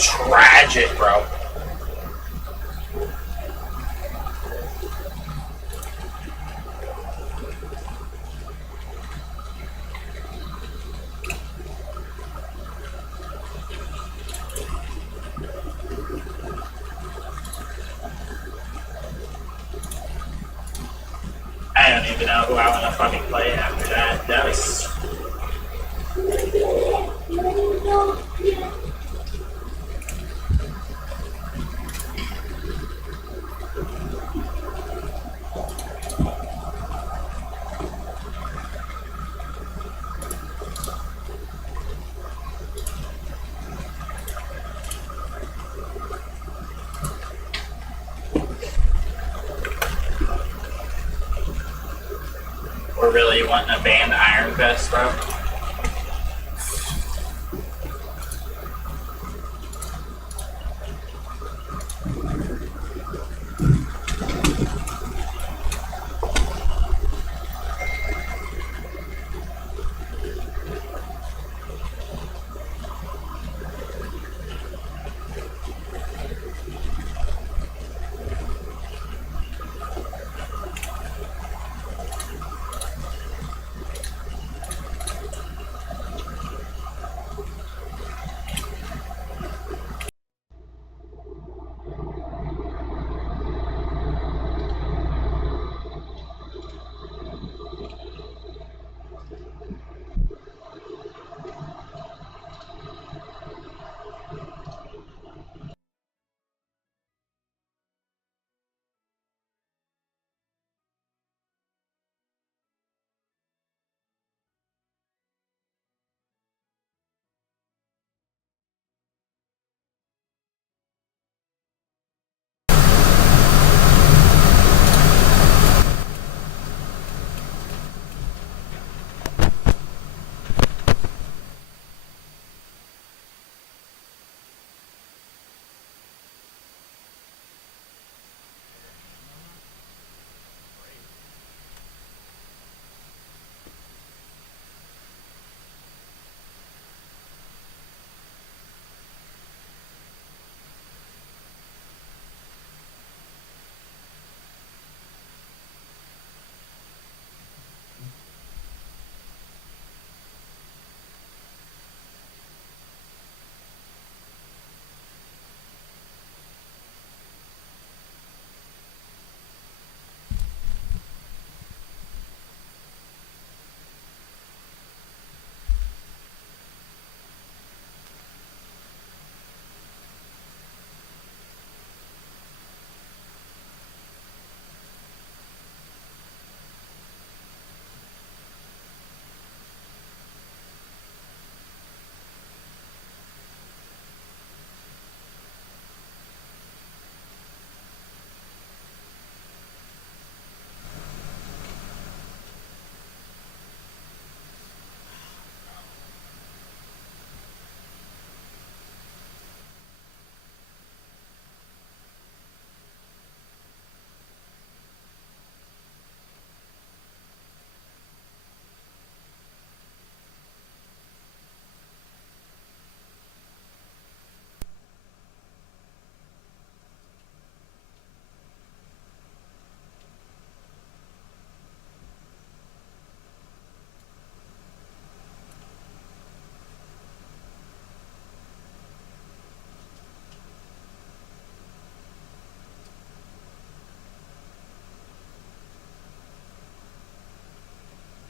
Tragic, bro. I don't even know who I want to fucking play after that. That was. We're really wanting to ban Iron Fist, bro.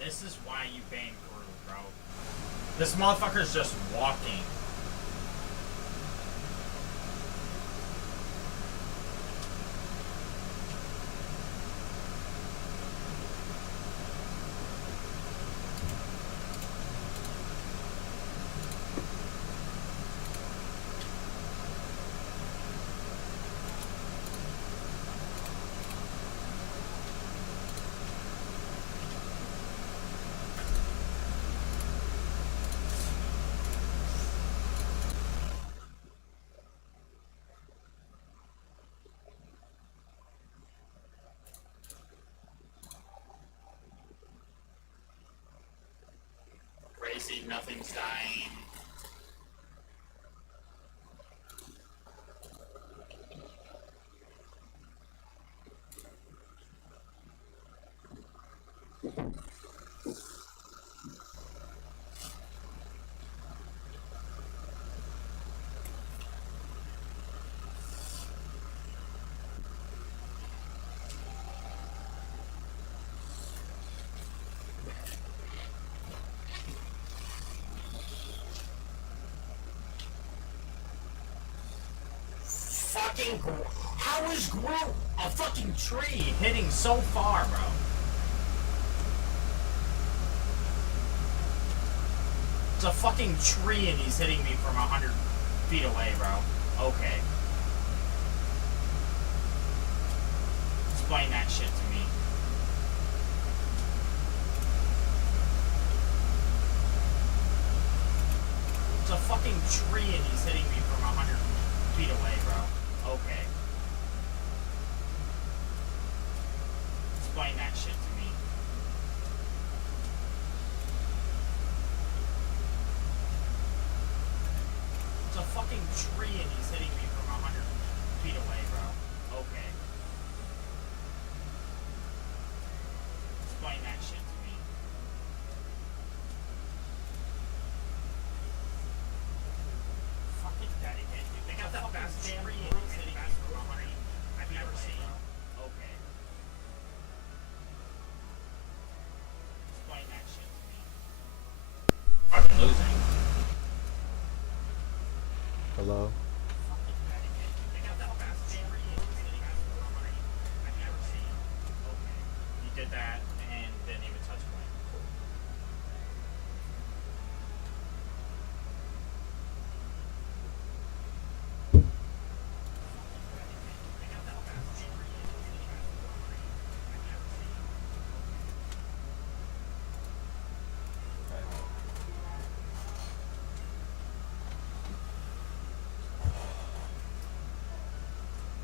This is why you ban Gru, bro. This motherfucker's just walking. Gracie, nothing's dying. fucking how is Groot a fucking tree hitting so far, bro? It's a fucking tree and he's hitting me from 100 feet away, bro. Okay. Explain that shit to me. It's a fucking tree and he's hitting me from 100 feet away, bro. Okay. Explain that shit to me. It's a fucking tree and he's hitting me from 100 feet away, bro. Okay. Explain that shit to me. Fucking dedicated, dude. They got the best tree and he's hitting me from 100 I've never seen. Okay. Explain that shit to me. I've been losing. Hello? Fucking dedicated, dude. They got the best tree and he's hitting me from 100 I've never seen. Okay. You did that and didn't even touch point. Cool.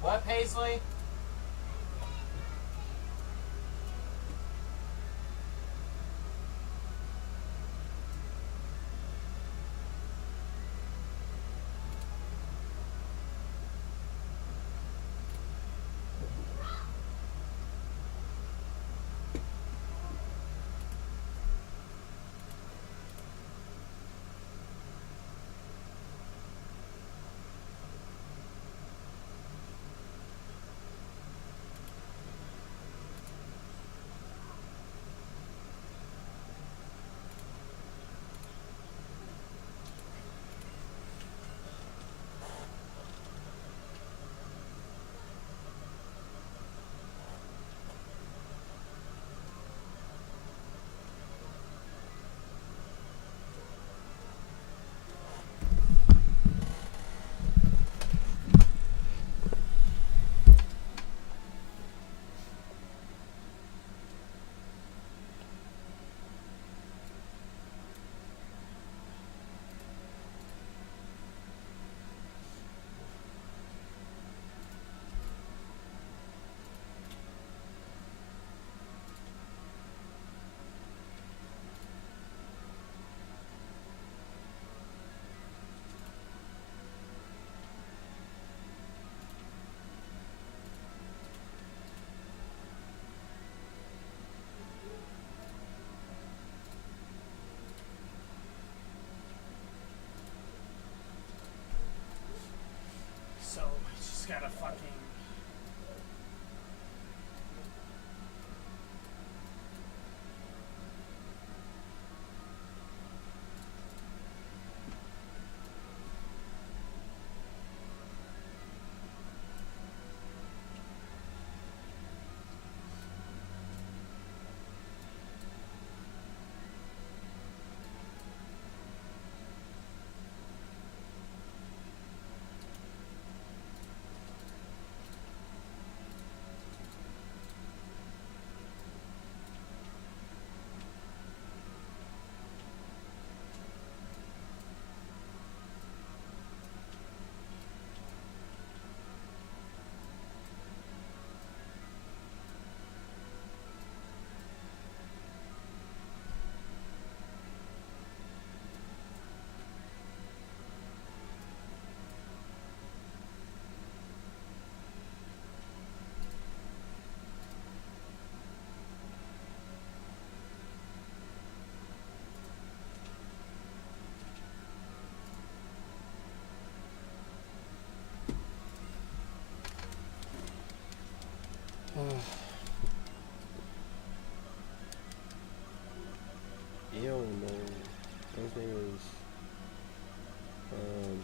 What, Paisley? So, just gotta fucking... Yo, man. Everything is, um,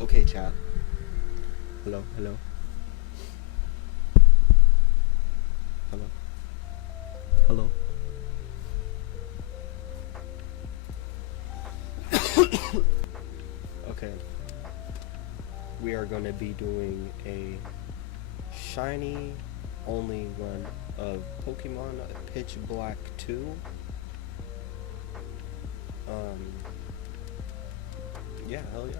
Okay, chat. Hello, hello. Hello. Hello. Okay. We are going to be doing a shiny only run of Pokemon Pitch Black 2. Yeah, hell yeah.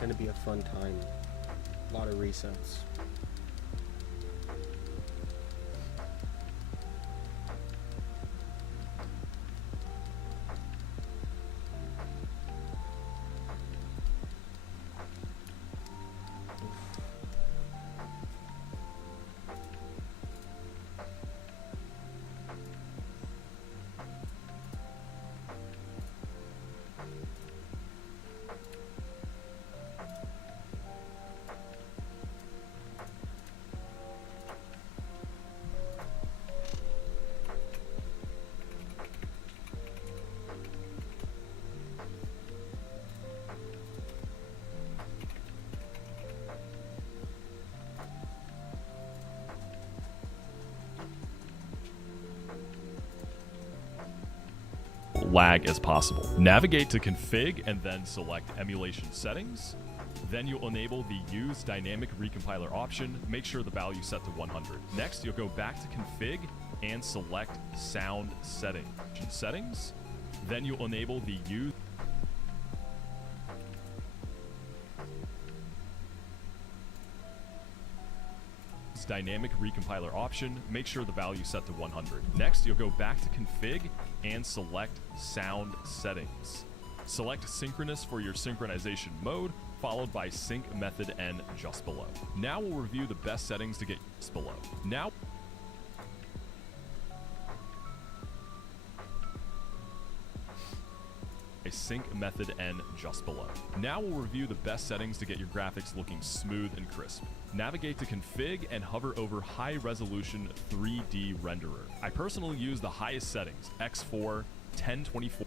Gonna be a fun time. A lot of resets. lag as possible. Navigate to config and then select emulation settings. Then you'll enable the use dynamic recompiler option. Make sure the value is set to 100. Next, you'll go back to config and select sound settings. Then you'll enable the use dynamic recompiler option. Make sure the value is set to 100. Next, you'll go back to config and select sound settings. Select synchronous for your synchronization mode, followed by sync method N just below. Now we'll review the best settings to get just below. Now sync method N just below. Now we'll review the best settings to get your graphics looking smooth and crisp. Navigate to config and hover over high resolution 3D renderer. I personally use the highest settings, X4, 1024.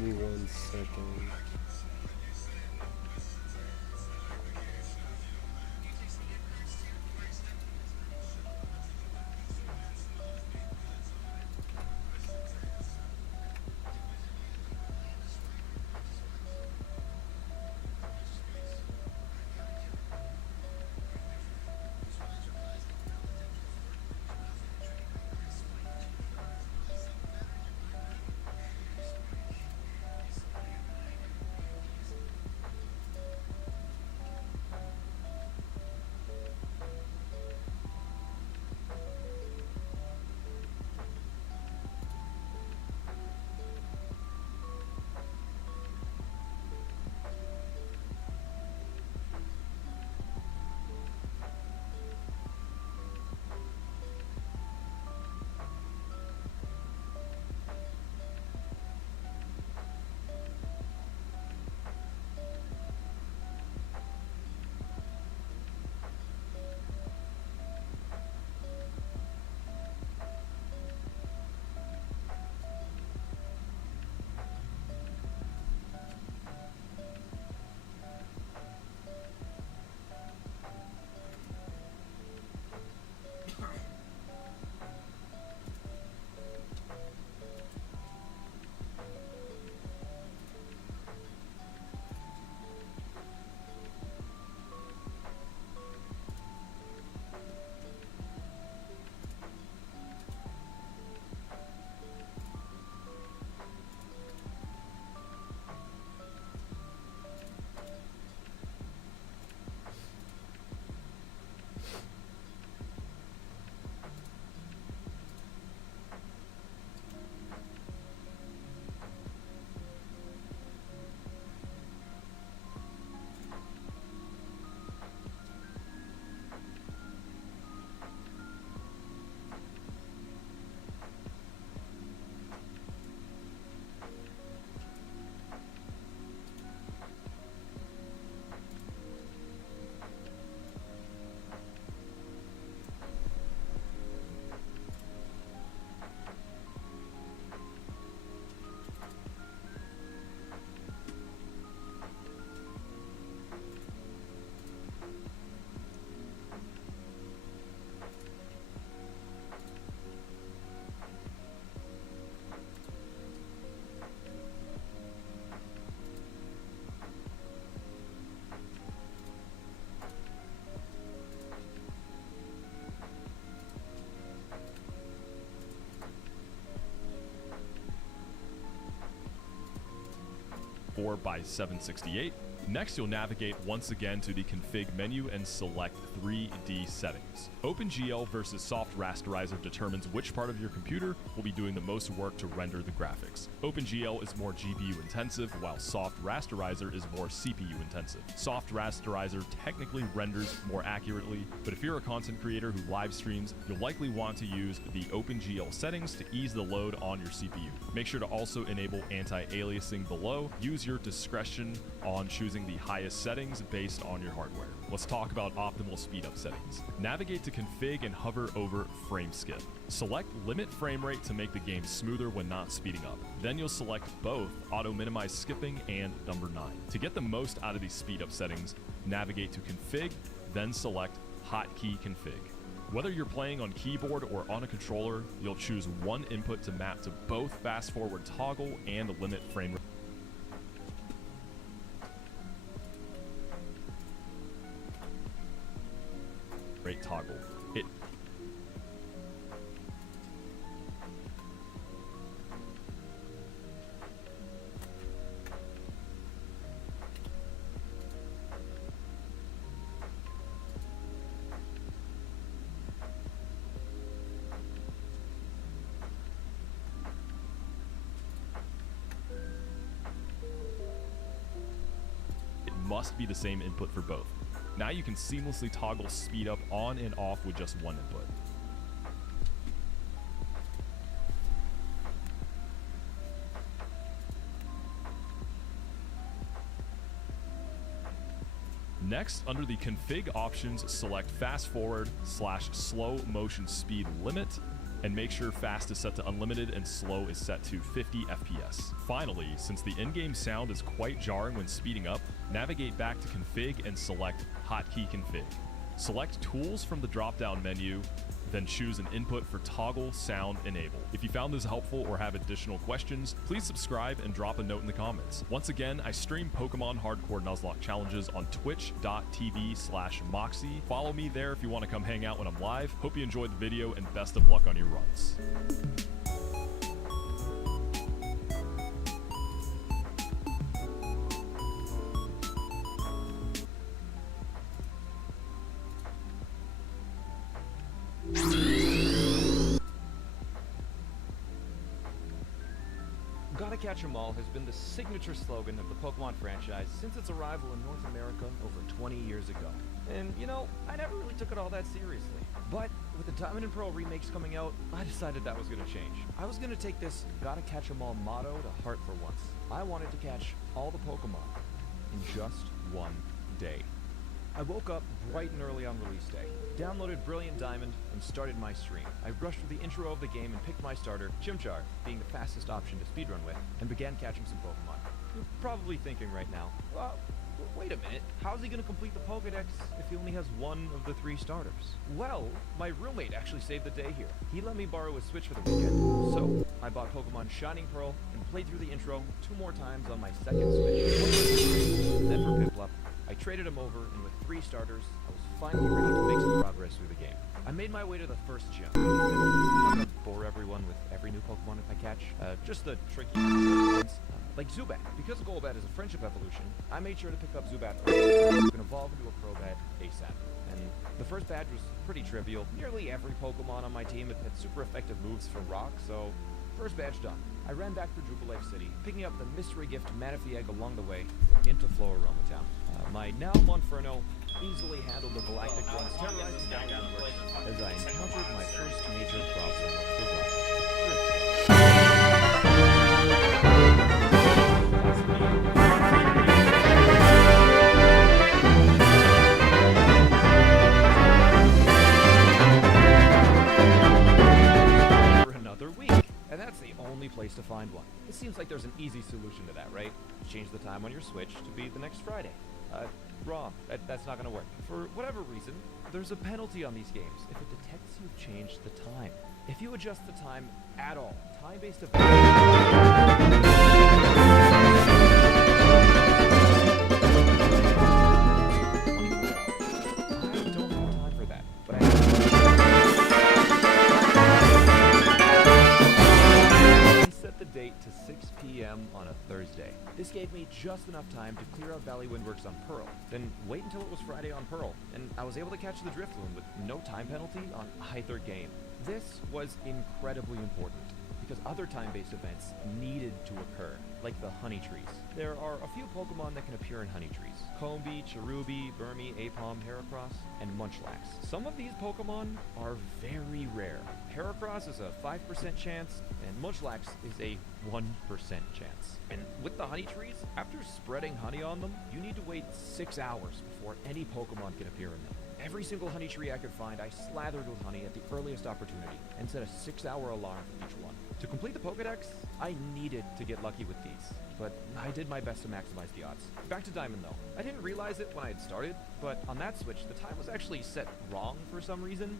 Give me 1 second. By 768. Next, you'll navigate once again to the config menu and select 3D settings. OpenGL versus Soft Rasterizer determines which part of your computer will be doing the most work to render the graphics. OpenGL is more GPU intensive, while Soft Rasterizer is more CPU intensive. Soft Rasterizer technically renders more accurately, but if you're a content creator who live streams, you'll likely want to use the OpenGL settings to ease the load on your CPU. Make sure to also enable anti-aliasing below. Use your discretion on choosing the highest settings based on your hardware. Let's talk about optimal speedup settings. Navigate to config and hover over frame skip. Select limit frame rate to make the game smoother when not speeding up. Then you'll select both auto minimize skipping and number 9. To get the most out of these speedup settings, navigate to config, then select hotkey config. Whether you're playing on keyboard or on a controller, you'll choose one input to map to both fast forward toggle and limit frame rate toggle. It must be the same input for both. Now you can seamlessly toggle speed up on and off with just one input. Next, under the config options, select fast forward / slow motion speed limit, And make sure fast is set to unlimited and slow is set to 50 FPS. Finally, since the in-game sound is quite jarring when speeding up, navigate back to config and select hotkey config. Select tools from the drop-down menu, then choose an input for toggle sound enable. If you found this helpful or have additional questions, please subscribe and drop a note in the comments. Once again, I stream Pokemon Hardcore Nuzlocke challenges on twitch.tv/Moxie. Follow me there if you want to come hang out when I'm live. Hope you enjoyed the video and best of luck on your runs. Gotta catch 'em all has been the signature slogan of the Pokemon franchise since its arrival in North America over 20 years ago. And, you know, I never really took it all that seriously. But with the Diamond and Pearl remakes coming out, I decided that was gonna change. I was gonna take this Gotta Catch 'Em All motto to heart for once. I wanted to catch all the Pokemon in just one day. I woke up bright and early on release day, downloaded Brilliant Diamond, and started my stream. I rushed through the intro of the game and picked my starter, Chimchar, being the fastest option to speedrun with, and began catching some Pokemon. You're probably thinking right now, well, wait a minute, how's he gonna complete the Pokedex if he only has one of the 3 starters? Well, my roommate actually saved the day here. He let me borrow his Switch for the weekend, so I bought Pokemon Shining Pearl and played through the intro 2 more times on my second Switch. Then for Piplup, I traded him over, and with 3 starters, I was finally ready to make some progress through the game. I made my way to the first gym. I'm not gonna bore everyone with every new Pokemon if I catch, just the tricky ones, like Zubat. Because Golbat is a friendship evolution, I made sure to pick up Zubat early, so it can evolve into a Crobat ASAP. And the first badge was pretty trivial. Nearly every Pokemon on my team had super effective moves for Rock, so first badge done. I ran back through Jubilee City, picking up the mystery gift Manaphy Egg along the way into Floaroma Town. My now Monferno easily handled the Galactic One's terrorizing Galactic as I encountered my first major problem of the run. For another week. And that's the only place to find one. It seems like there's an easy solution to that, right? Change the time on your Switch to be the next Friday. Wrong. That's not gonna work. For whatever reason, there's a penalty on these games if it detects you've changed the time. If you adjust the time at all, time-based events... I don't have time for that, but I set the date to 6 p.m. on a Thursday. This gave me just enough time to clear out Valley Windworks on Pearl, then wait until it was Friday on Pearl, and I was able to catch the Drifloon with no time penalty on either game. This was incredibly important, because other time-based events needed to occur, like the Honey Trees. There are a few Pokemon that can appear in Honey Trees: Combee, Cherubi, Burmy, Aipom, Heracross, and Munchlax. Some of these Pokemon are very rare. Heracross is a 5% chance, and Munchlax is a 1% chance. And with the Honey Trees, after spreading honey on them, you need to wait 6 hours before any Pokemon can appear in them. Every single honey tree I could find, I slathered with honey at the earliest opportunity, and set a 6-hour alarm for each one. To complete the Pokedex, I needed to get lucky with these, but I did my best to maximize the odds. Back to Diamond though. I didn't realize it when I had started, but on that Switch, the time was actually set wrong for some reason,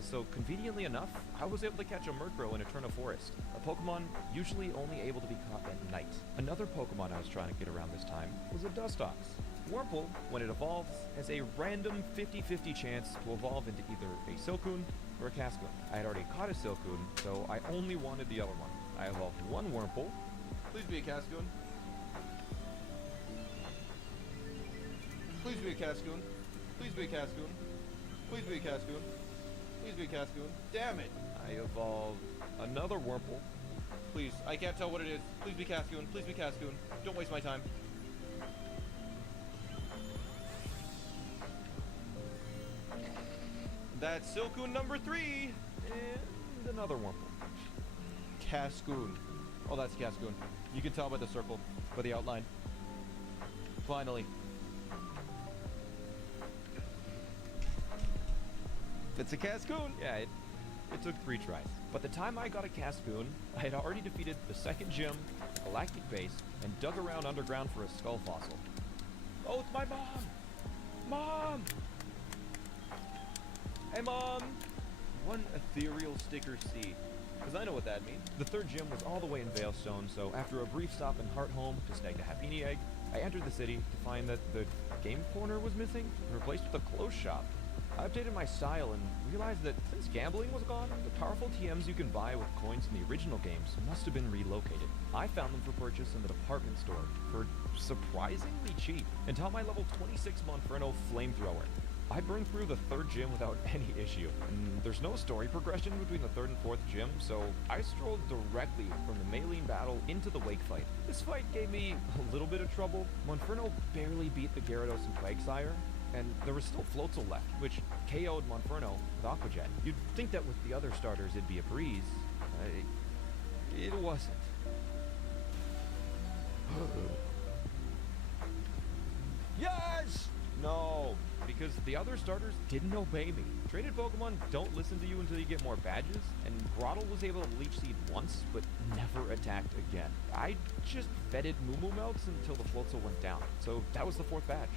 so conveniently enough, I was able to catch a Murkrow in Eterna Forest, a Pokemon usually only able to be caught at night. Another Pokemon I was trying to get around this time was a Dustox. Wurmple, when it evolves, has a random 50-50 chance to evolve into either a Silcoon or a Cascoon. I had already caught a Silcoon, so I only wanted the other one. I evolved one Wurmple. Please be a Cascoon. Please be a Cascoon. Please be a Cascoon. Please be a Cascoon. Please be a Cascoon. Damn it! I evolved another Wurmple. Please, I can't tell what it is. Please be Cascoon. Please be Cascoon. Don't waste my time. That's Silcoon number 3! And another Wurmple. Cascoon. Oh, that's Cascoon. You can tell by the circle, by the outline. Finally. It's a Cascoon! Yeah, It took 3 tries. By the time I got a Cascoon, I had already defeated the second gym, Galactic Base, and dug around underground for a skull fossil. Oh, it's my mom! Mom! Hey, Mom! One ethereal sticker C. Because I know what that means. The third gym was all the way in Veilstone, so after a brief stop in Hearthome to snag the Happiny Egg, I entered the city to find that the game corner was missing and replaced with a clothes shop. I updated my style and realized that since gambling was gone, the powerful TMs you can buy with coins in the original games must have been relocated. I found them for purchase in the department store for surprisingly cheap and taught my level 26 Monferno flamethrower. I burned through the third gym without any issue, and there's no story progression between the third and fourth gym, so I strolled directly from the Maylene battle into the Wake fight. This fight gave me a little bit of trouble. Monferno barely beat the Gyarados and Quagsire, and there was still Floatzel left, which KO'd Monferno with Aqua Jet. You'd think that with the other starters it'd be a breeze. It wasn't. Yes! No, because the other starters didn't obey me. Traded Pokemon don't listen to you until you get more badges, and Grotle was able to Leech Seed once, but never attacked again. I just fed it Moo Moo Melts until the Floatzel went down, so that was the 4th badge.